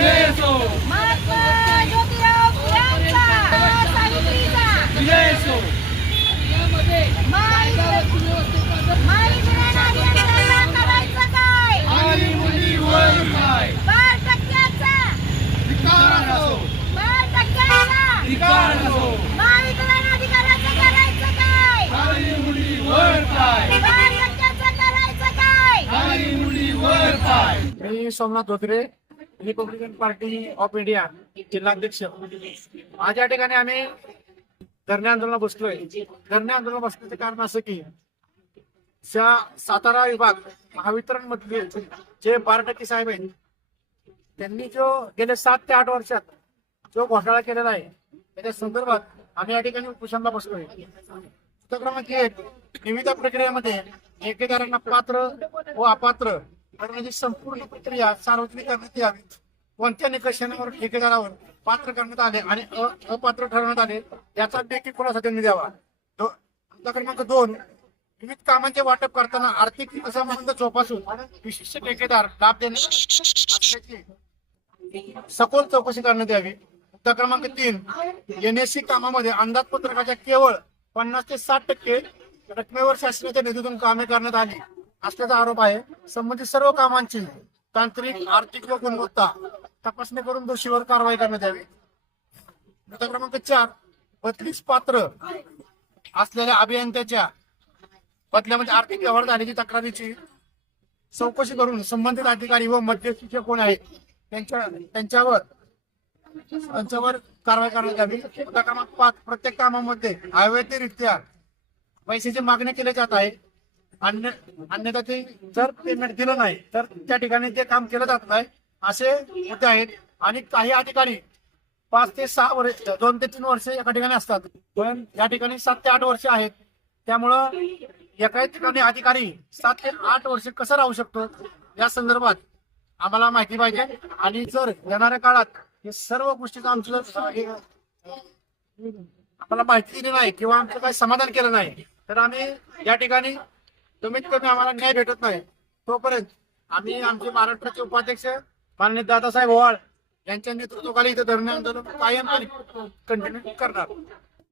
विजय असो, महात्मा ज्योतिराव फुलेंचा, सावित्रीचा विजय असो. करायचं काय? आणि मुलीवर काय? 12% धिक्कार असो, 12% धिक्कार असो. महावितरण अधिकाऱ्याचं करायचं काय? आणि मुलीवर काय? 12% करायचं काय? आणि मुलीवर काय? मी Somnath Dhotre, Republican Party of India जिल्हाध्यक्ष. आज या ठिकाणी आम्ही धरणे आंदोलन बसलोय. धरणे आंदोलन बसण्याचं कारण असं की सातारा विभाग महावितरण मधले जे 12% साहेब आहेत त्यांनी जो गेले 7 ते 8 वर्षात जो घोटाळा केलेला आहे त्याच्या संदर्भात आम्ही या ठिकाणी उपोषणाला बसलोय. क्रमांक 1, निविदा प्रक्रियेमध्ये ठेकेदारांना पात्र व अपात्र करण्याची संपूर्ण प्रक्रिया सार्वजनिक करण्यात यावी. कोणत्या निकषांवर ठेकेदारावर पात्र करण्यात आले आणि अपात्र ठरवण्यात आले याचा देखील खुलासा त्यांनी द्यावा. क्रमांक 2, विविध कामांचे वाटप करताना आर्थिक संबंध जोपासून विशिष्ट ठेकेदार लाभ देण्याची सखोल चौकशी करण्यात यावी. मुद्दा क्रमांक 3, NSC कामामध्ये अंदाजपत्रकाच्या केवळ 50 ते 60% रकमेवर शासनाच्या निधीतून कामे करण्यात आली असल्याचा आरोप आहे. संबंधित सर्व कामांची तांत्रिक, आर्थिक व गुणवत्ता तपासणी करून दोषीवर कारवाई करण्यात यावी. मुद्दा क्रमांक 4, बदलीस पात्र असलेल्या अभियंत्याच्या बदल्यामध्ये आर्थिक व्यवहार झाल्याची तक्रारीची चौकशी करून संबंधित अधिकारी व मध्यस्थी कोण आहेत त्यांच्यावर कारवाई करण्यात यावी. मुद्दा क्रमांक 5, प्रत्येक कामामध्ये अवैधरित्या पैशाची मागणी केली जात आहे. अन्यथा ते जर पेमेंट दिलं नाही तर त्या ठिकाणी ते काम केलं जात नाही असे मुद्दे आहेत. आणि काही अधिकारी 5 ते 6 वर्ष, 2 ते 3 वर्ष एका ठिकाणी असतात, पण या ठिकाणी 7 ते 8 वर्ष आहेत. त्यामुळं एका ठिकाणी अधिकारी 7 ते 8 वर्ष कसं राहू शकतो या संदर्भात आम्हाला माहिती पाहिजे. आणि जर येणाऱ्या काळात हे सर्व गोष्टीचा आमचं आम्हाला माहिती दिली नाही किंवा आमचं काही समाधान केलं नाही तर आम्ही या ठिकाणी कमीत कमी आम्हाला न्याय भेटत नाही तोपर्यंत आम्ही आमचे महाराष्ट्राचे उपाध्यक्ष माननीय दादासाहेब ओवाळ यांच्या नेतृत्वाखाली इथं धरणे आंदोलन कायम कंटिन्यू करणार.